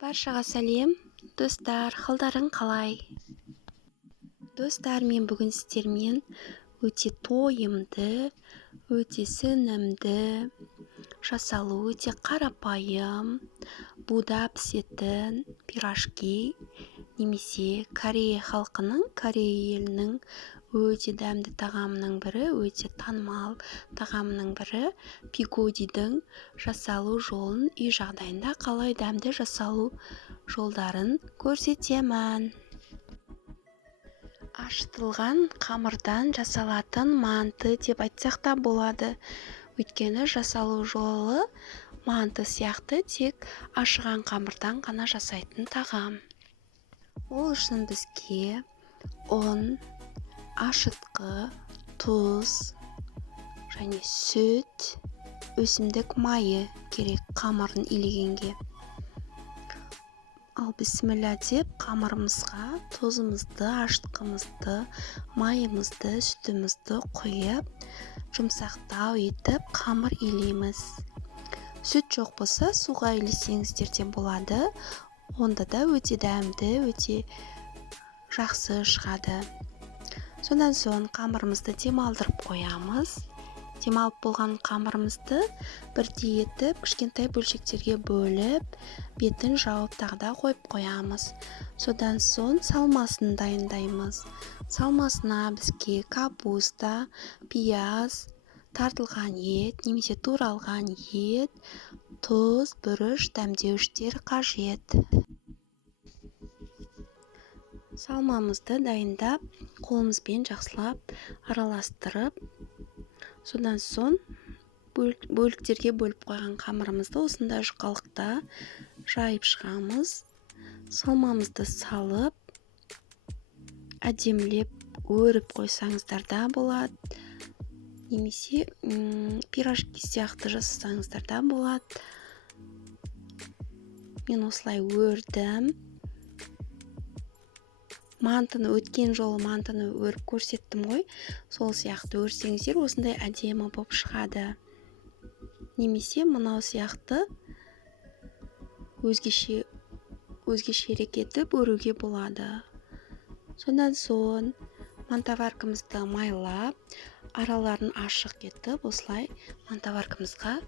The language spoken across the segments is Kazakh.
Баршаға сәлем, достар, қалдарың қалай? Достар, мен бүгін сіздермен өте тойымды, өте сіңімді, жасалу өте қарапайым, буда пісетін пирожки, немесе Корея халқының, Корея елінің өте дәмді тағамының бірі, өте танымал тағамның бірі пигодидің жасалу жолын, үй жағдайында қалай дәмді жасалу жолдарын көрсетемін. Ашытылған қамырдан жасалатын манты деп айтсақ та болады. Өйткені жасалу жолы манты сияқты тек ашыған қамырдан ғана жасайтын тағам. Ол үшін бізге ұн, ашытқы, тұз және сүт, өсімдік майы керек қамырын илегенге. Ал бісміллә деп қамырымызға тұзымызды, ашытқымызды, майымызды, сүтімізді құйып, жұмсақтау етіп қамыр илейміз. Сүт жоқ болса, суға илесеңіздер де болады. Онда да өте дәмді, өте жақсы шығады. Содан соң қамырымызды демалдырып қоямыз. Демалып болған қамырымызды бірдей етіп, кішкентай бөлшектерге бөліп, бетін жауып тағда қойып қоямыз. Содан соң салмасын дайындаймыз. Салмасына бізге капуста, пияз, тартылған ет, немесе туралған ет, тұз, бұрыш, дәмдеуіштер қажет. Салмамызды дайындап, қолымызбен жақсылап араластырып, содан соң бөліктерге бөліп қойған қамырымызды осындай жұқалықта жайып шығамыз. Салмамызды салып, әдемілеп өріп қойсаңыздар да болады. Немесе пирожки сияқты жасасаңыздар да болады. Мен осылай өрдім. Өткен жолы мантыны өріп көрсеттім ғой. Сол сияқты өрсеңіздер осындай әдемі болып шығады. Немесе мынау сияқты өзгешерек етіп өруге болады. Содан соң мантаваркамызды майлап, араларын ашық етіп, осылай мантаваркамызға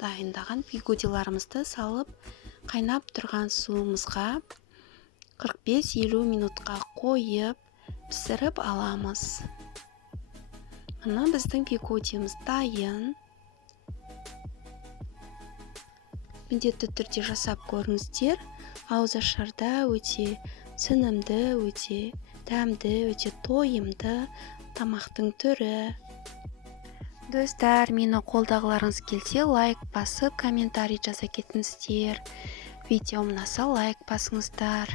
дайындаған пигодиларымызды салып, қайнап тұрған суымызға 45-50 минутқа қойып, пісіріп аламыз. Мына біздің пигодиіміз дайын. Міндетті түрде жасап көріңіздер. Ауызашарда өте сіңімді, өте дәмді, өте тойымды тамақтың түрі. Достар, мені қолдағыларыңыз келсе, лайк басып, комментарий жаза кетіңіздер. Видеом ұнаса лайк басыңыздар.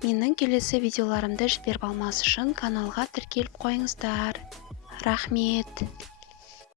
Менің келесі видеоларымды жіберіп алмас үшін каналға тіркеліп қойыңыздар. Рахмет.